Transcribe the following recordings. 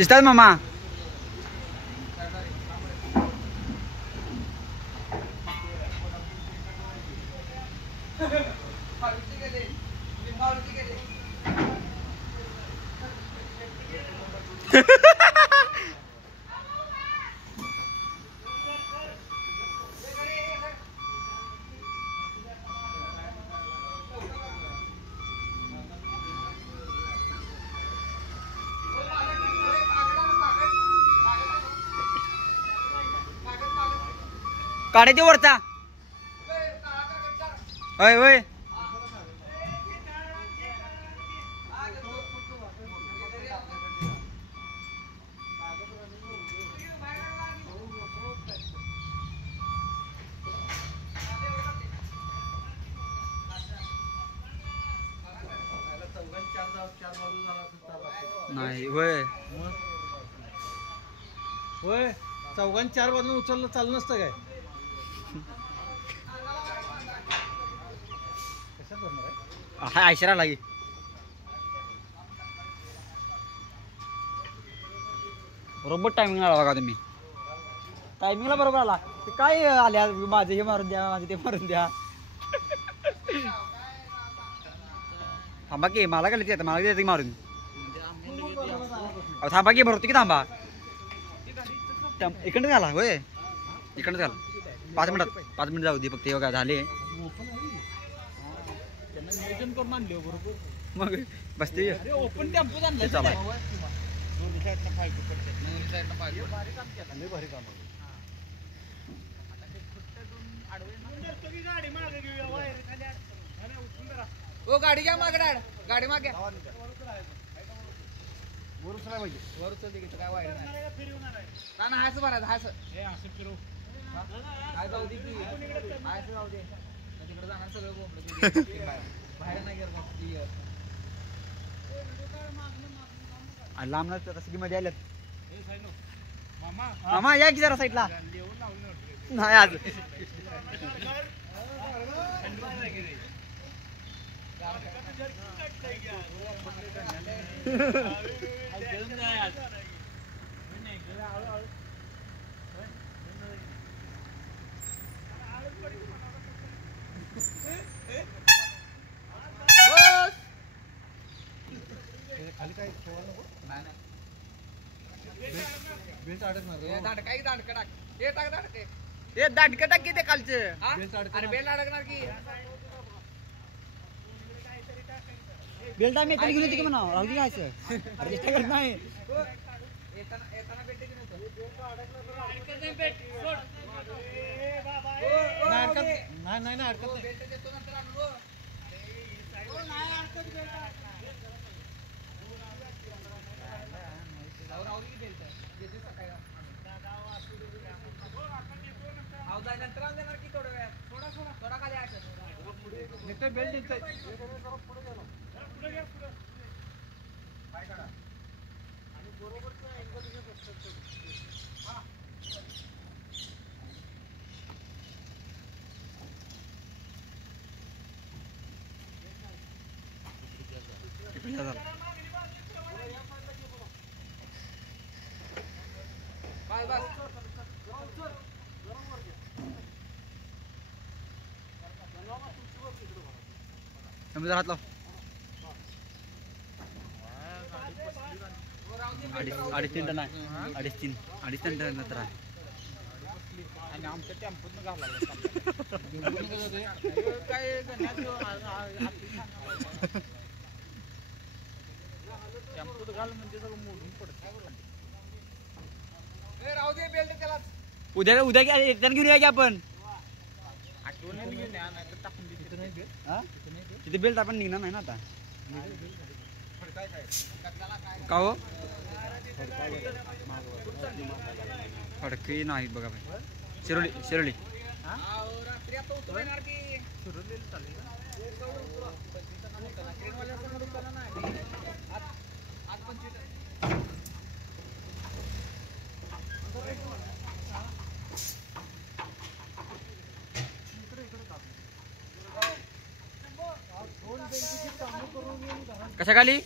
Sister mama. काढायचे वरचा होय होय नाही होय होय चौघांनी 4 बाजून उचललं चालू नसतं काय हा ऐश्वर्या लागे बरोबर टायमिंग आला बघा तुम्ही टायमिंगला बरोबर आला ते काय आल्या माझे हे मारून द्या माझे ते मारून द्या थांबा की मला काय येतं मला येतं मारून थांबा की भरतो की थांबा इकडे झाला होय इकडे झाला 5 मिनिट जाऊ दे फक्त हे बघा झाले नियोजन करून आणले बरोबर मग बसते ओपन टेम्पो आणले चालू ओ गाडी घ्या मागे गाडी मागे काय वाईट नाही हायच बरं हायच फिरव काय जाऊ दे की हायच जाऊ दे तिकडे जाणार सगळं बोंबलं बाहेर नाही गेलं लांब रसगी मध्ये आल्यात मामा मामा या की जरा साईडला नाही आज खाली काय ठेवायला नको बेल्ट अडकणार दांड काय दांड टाक हे टाक दांड ते हे दाटक टाक की ते कालचं अरे बेल अडकणार की बेल्ट आम्ही येताना घेऊन येते की म्हणा राहू दे घ्यायचं अरे चेष्टा करत नाही येताना बेल्ट घेऊन नाही अडकत नाही बेल्ट देतो नंतर आणू नाही अडकत राहुल की बेल्ट देते सकाळी नंतर आणून देणार की थोड्या वेळात थोडा खाली आहे बेल्ट येत आणि बरोबरच अँगल घेत असतात हात लाव अडीच 3 टन आहे 2.5 टन नंतर आहे आणि आमच्या टेम्पोतनं घालायला काय टेम्पोत घाल म्हणजे सगळं मोडून पडत राहू दे बेल्ट त्याला उद्या एकट्यानं घेऊन या की आपण आठवण घेऊन या नाही तर टाकून तिथे नाही बेल्ट तिथे बेल्ट आपण निघणार नाही ना आता का हो फडकी नाही बघा भाई शिरोली रात्री आता उतरणार की कशा खाली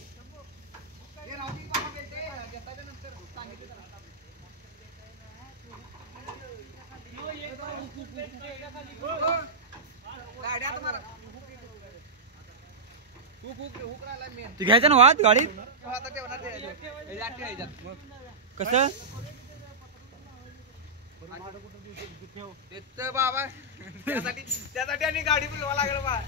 तू घ्यायचं ना वाद गाडीत कसं बाबा त्यासाठी आणि गाडी बोलवा लागलं बा